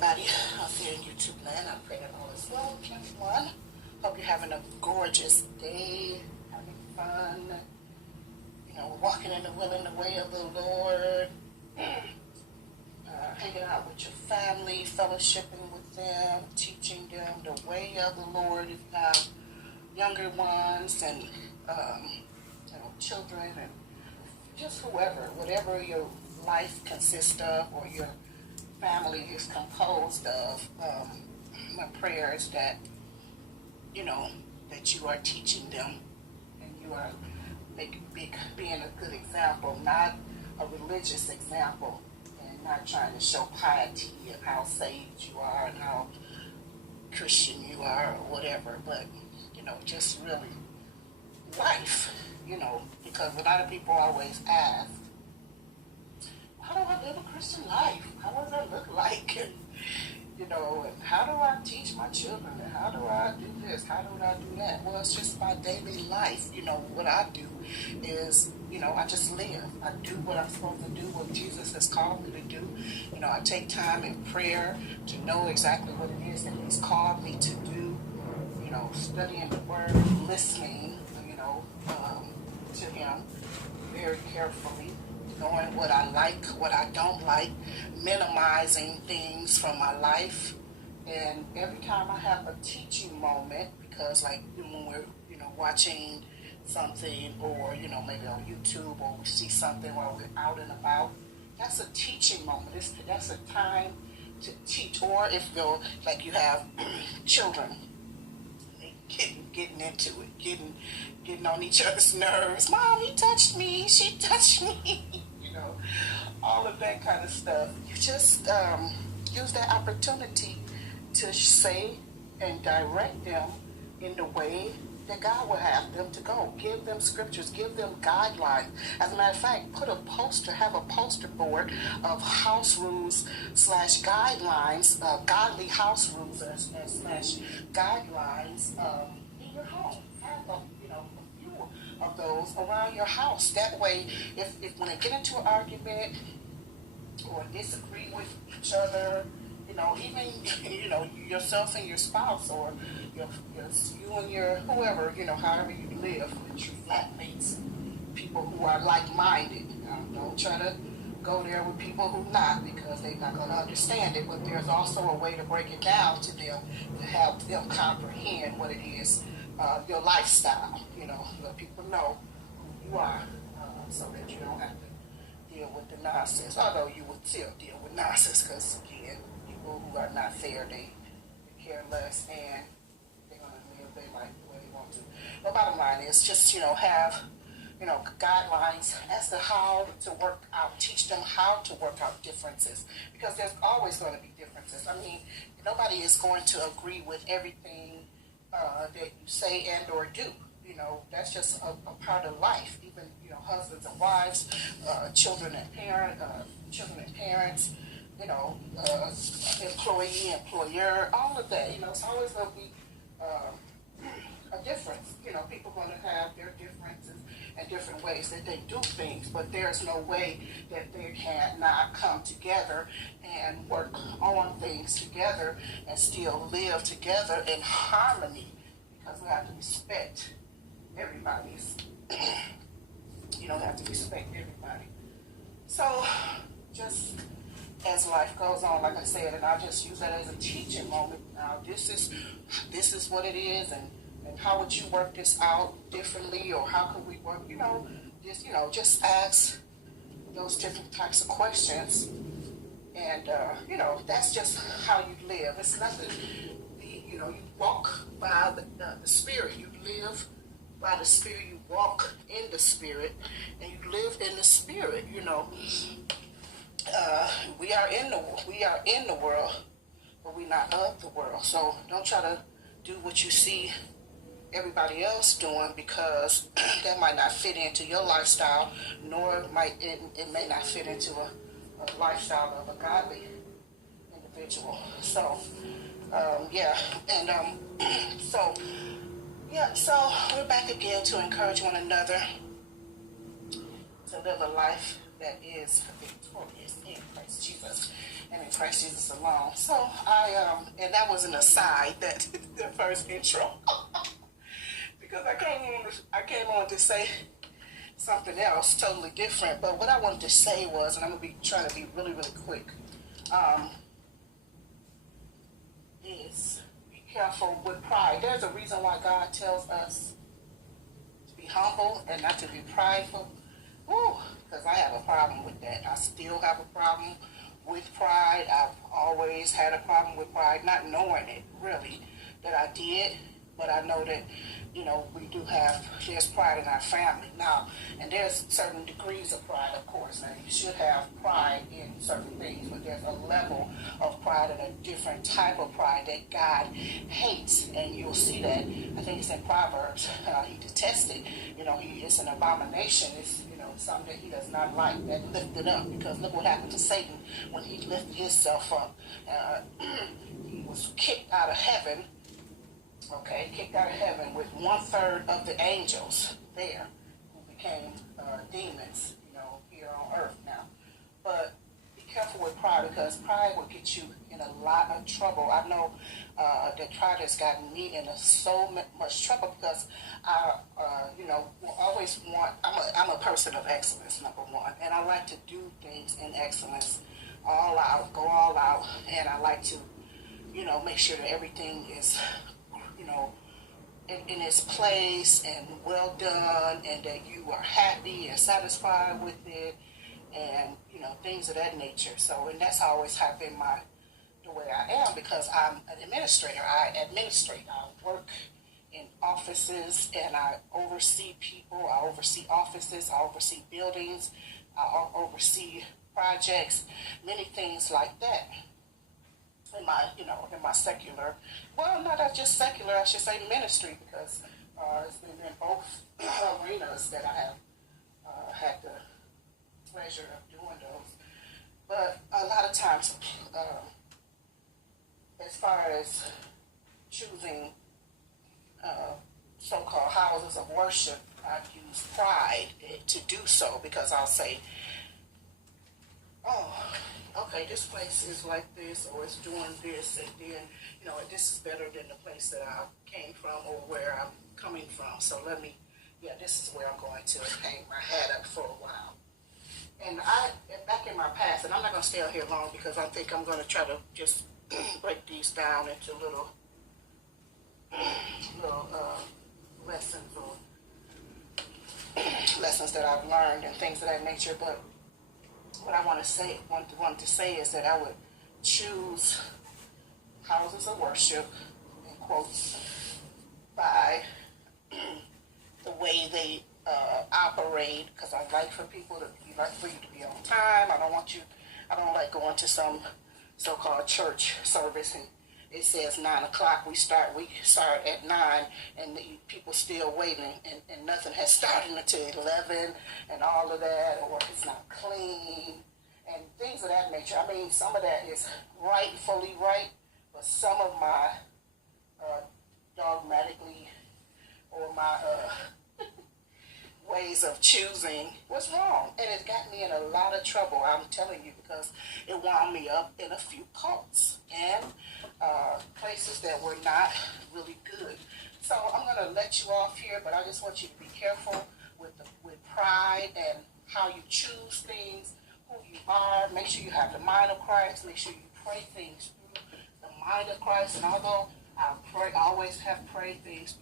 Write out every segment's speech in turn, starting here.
everybody out there in YouTube land. I pray that all is well with everyone. Hope you're having a gorgeous day, having fun, walking in the will and the way of the Lord, hanging out with your family, fellowshipping with them, teaching them the way of the Lord. If you have younger ones and children and just whatever your life consists of or your family is composed of, my prayer is that that you are teaching them and you are being a good example, not a religious example, and not trying to show piety and how saved you are and how Christian you are or whatever, but just really life, because a lot of people always ask, how do I live a Christian life? How does that look like? And how do I teach my children? And how do I do this? How do I do that? Well, it's just my daily life. What I do is, I just live. I do what I'm supposed to do, what Jesus has called me to do. I take time in prayer to know exactly what it is that He's called me to do. Studying the Word, listening, to Him very carefully, knowing what I like, what I don't like, minimizing things from my life. And every time I have a teaching moment, because like when we're, watching something or, maybe on YouTube or we see something while we're out and about, that's a teaching moment. That's a time to teach. Or if you have children, getting into it, getting on each other's nerves. Mom, he touched me. She touched me. All of that kind of stuff. You just use that opportunity to say and direct them in the way that God will have them to go. Give them scriptures, give them guidelines. As a matter of fact, have a poster board of house rules / guidelines, godly house rules / guidelines in your home. Have a few of those around your house. That way, if when they get into an argument or disagree with each other, even yourself and your spouse, or you and your whoever, however you live with your flatmates, people who are like-minded. Don't try to go there with people who not, because they're not going to understand it. But there's also a way to break it down to them to help them comprehend what it is, your lifestyle. Let people know who you are, so that you don't have to deal with the nonsense. Although you would still deal with nonsense, because again, people who are not fair, they care less, and they're going to live their life the way they want to. The bottom line is just, have, guidelines as to how to work out, teach them how to work out differences, because there's always going to be differences. I mean, nobody is going to agree with everything that you say and or do. That's just a part of life. Even, husbands and wives, children and parents, employee, employer, all of that. It's always going to be a difference. People are going to have their differences and different ways that they do things, but there's no way that they cannot come together and work on things together and still live together in harmony, because we have to respect everybody's. You don't have to respect everybody. So, just as life goes on, like I said, and I just use that as a teaching moment. Now, this is what it is, and how would you work this out differently, or how could we work? Just ask those different types of questions, and that's just how you live. It's nothing. You walk by the Spirit. You live by the Spirit. You walk in the Spirit, and you live in the Spirit. We are in the world, but we're not of the world. So don't try to do what you see everybody else doing, because that might not fit into your lifestyle, nor it may not fit into a lifestyle of a godly individual. So so we're back again to encourage one another to live a life that is victorious in Christ Jesus. And in Christ Jesus alone. So and that was an aside, that the first intro, because I came on to say something else totally different. But what I wanted to say was, and I'm gonna be trying to be really, really quick, is be careful with pride. There's a reason why God tells us to be humble and not to be prideful. Because I have a problem with that. I still have a problem with pride. I've always had a problem with pride, not knowing it really that I did, but I know that, we do have, there's pride in our family now, and there's certain degrees of pride, of course. Now, you should have pride in certain things, but there's a level of pride and a different type of pride that God hates, and you'll see that. I think it's in Proverbs. He detests it. It's an abomination. It's, something that he does not like, that lifted up, because look what happened to Satan when he lifted himself up. He was kicked out of heaven. Kicked out of heaven with 1/3 of the angels there, who became demons, here on earth now. But be careful with pride, because pride will get you in a lot of trouble. I know that pride has gotten me in so much trouble, because I, always want, I'm a person of excellence, number one, and I like to do things in excellence, all out, go all out, and I like to, make sure that everything is, in its place and well done, and that you are happy and satisfied with it, and things of that nature. So, and that's always have been the way I am, because I'm an administrator. I administrate. I work in offices, and I oversee people. I oversee offices. I oversee buildings. I oversee projects, many things like that. In my secular, well, not just secular, I should say ministry, because it's been in both arenas that I have had the pleasure of doing those. But a lot of times, as far as choosing so-called houses of worship, I've used pride to do so, because I'll say, okay, this place is like this, or it's doing this, and then, this is better than the place that I came from, or where I'm coming from. So this is where I'm going to hang my hat up for a while. And back in my past, and I'm not going to stay out here long, because I think I'm going to try to just break these down into little lessons, or lessons that I've learned and things of that nature. But what I wanted to say is that I would choose houses of worship, in quotes, by the way they operate, because I like for you to be on time. I don't like going to some so-called church service and it says 9 o'clock. We start at 9, and people still waiting, and nothing has started until 11, and all of that, or it's not clean, and things of that nature. I mean, some of that is rightfully right, but some of my dogmatically, or my ways of choosing was wrong, and it got me in a lot of trouble, I'm telling you, because it wound me up in a few cults and places that were not really good. So I'm going to let you off here, but I just want you to be careful with pride and how you choose things, who you are. Make sure you have the mind of Christ. Make sure you pray things through the mind of Christ. And although I always have prayed things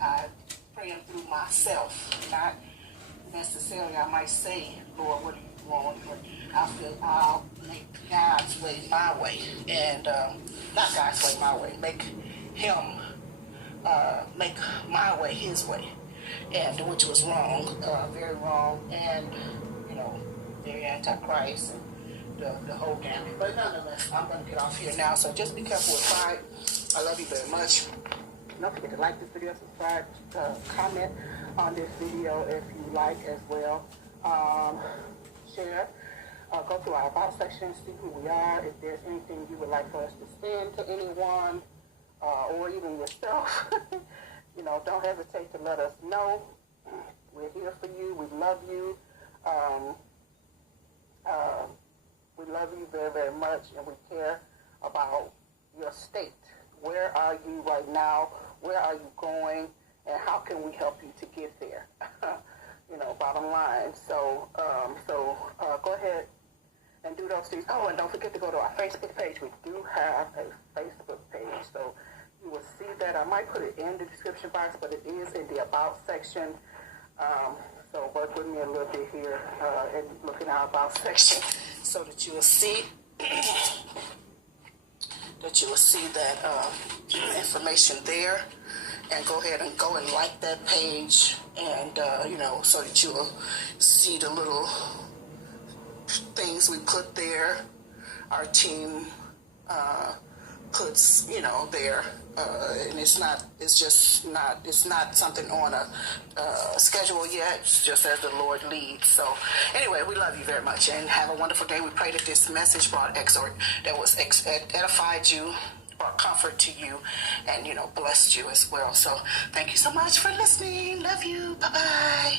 I pray them through myself, not necessarily. I might say, Lord, what do you want? But I feel I'll make God's way my way, and not God's way my way. Make my way His way, and which was wrong, very wrong, and very antichrist, and the whole gamut. But nonetheless, I'm going to get off here now. So just be careful with pride. I love you very much. Don't forget to like this video, subscribe, comment on this video if you like as well. Share. Go to our about section, see who we are. If there's anything you would like for us to send to anyone, or even yourself, don't hesitate to let us know. We're here for you. We love you. We love love you very, very much, and we care about your state. Where are you right now? Where are you going? And how can we help you to get there? Bottom line. So go ahead and do those things. Oh, and don't forget to go to our Facebook page. We do have a Facebook page. So you will see that. I might put it in the description box, but it is in the About section. So work with me a little bit here and look in our About section so that you will see that information there. And go ahead and go and like that page, and so that you will see the little things we put there. Our team puts there, and it's not something on a schedule yet. It's just as the Lord leads. So anyway, we love you very much, and have a wonderful day. We pray that this message brought edified you, brought comfort to you, and blessed you as well. So thank you so much for listening. Love you. Bye bye.